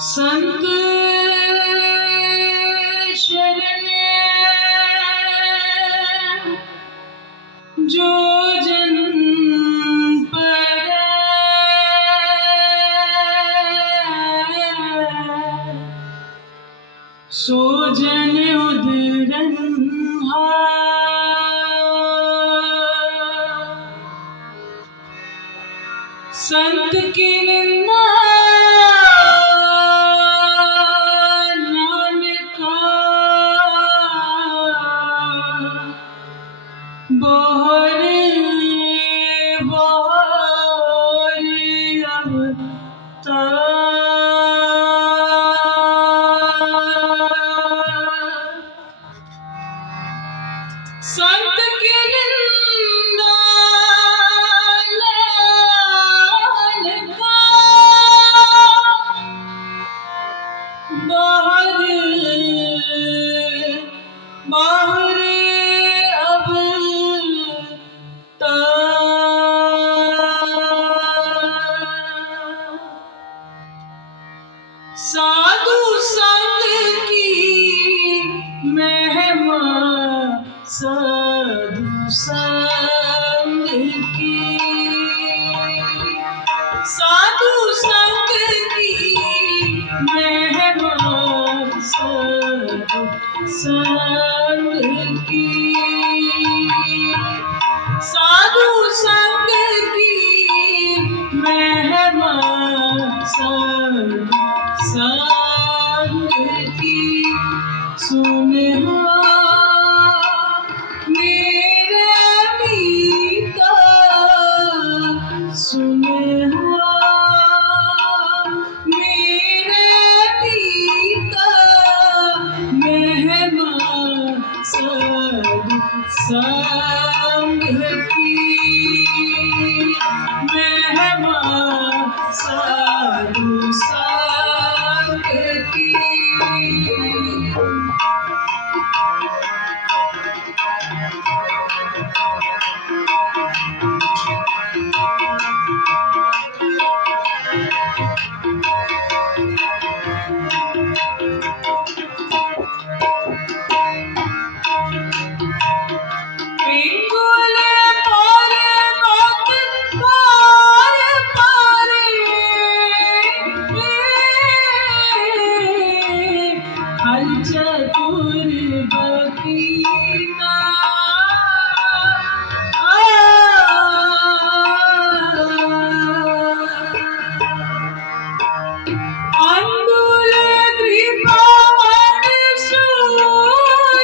संत शरण जो जन पर सो जन उदरन संत की निंदा बोहर बोहर अवतार संत की निंदा लाल का बाहर बाहर साधु संग की महिमा साधु संग की साधु संग की महिमा साधु संग की साधु संग की महिमा साधु संग की सुन मेरे मीता सुन मेरे मीता महिमा साधु संग की महिमा साधु संग की चतुर बकीना अंडुल त्रिभुवन सूजिया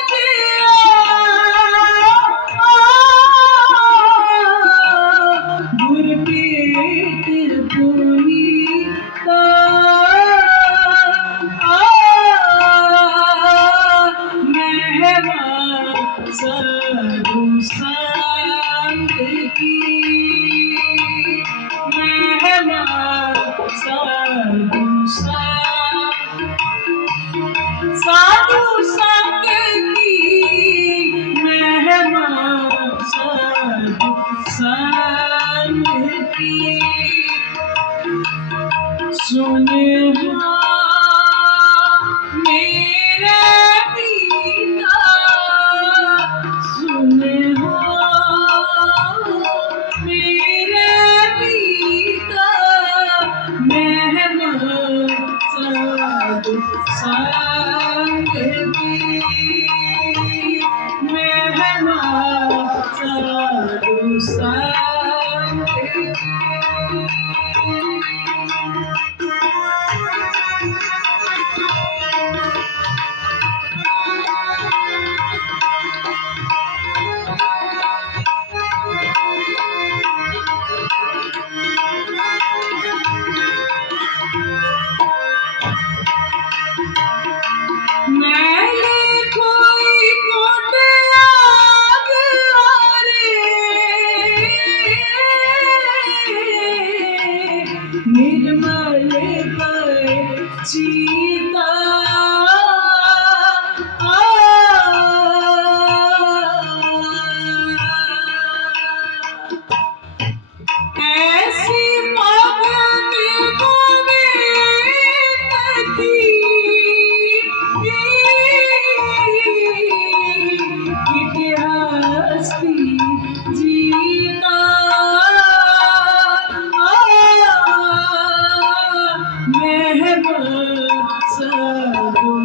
गुरपेट पुनीता साधु संग की महिमा साधु साधु संग की महिमा साधु संग की सुन मेरे पिता सुन मेरे पिता महिमा साधु संग की महिमा साधु संग की मैंने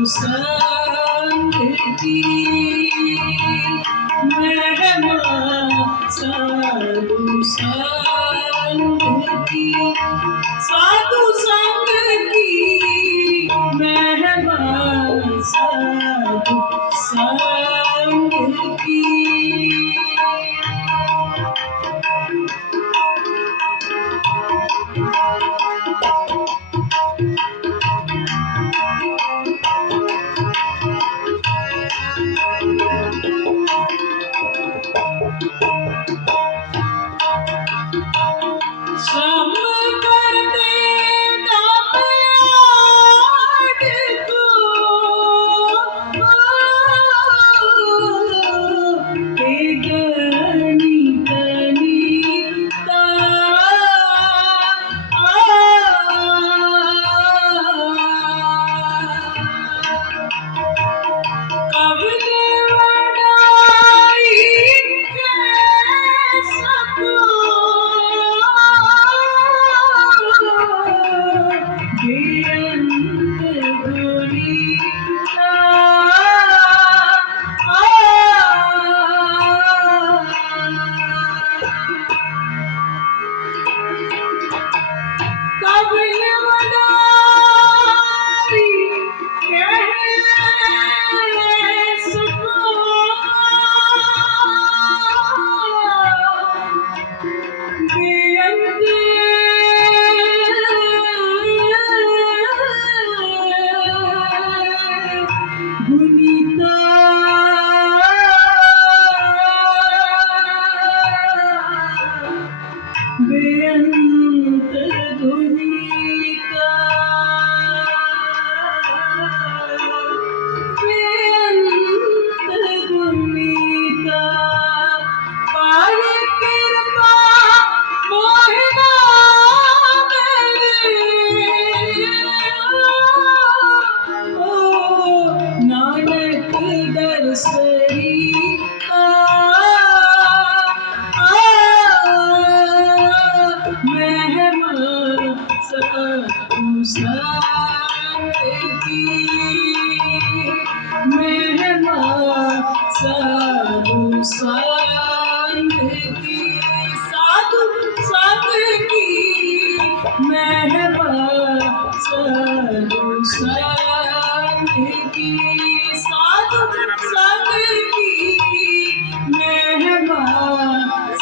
संग की महिमा साधु संग की साधु संग की महिमा साधु संग की श्रम करते तब आग को ते गनी गनीता कवने वडाई के सको बेअंत गुनीता कवने वडाई के सको बेअंत गुनीता बेअंत गुनीता बेअंत गुनीता पार कृपा मोहिना ओ नानक दरसरी महिमा साधु संग की महिमा साधु संग की साधु संग की महिमा साधु संग की साधु संग की महिमा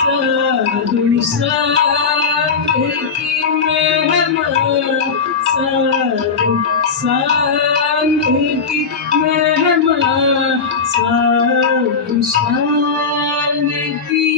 साधु संग की महिमा साधु संग की महिमा साधु संग की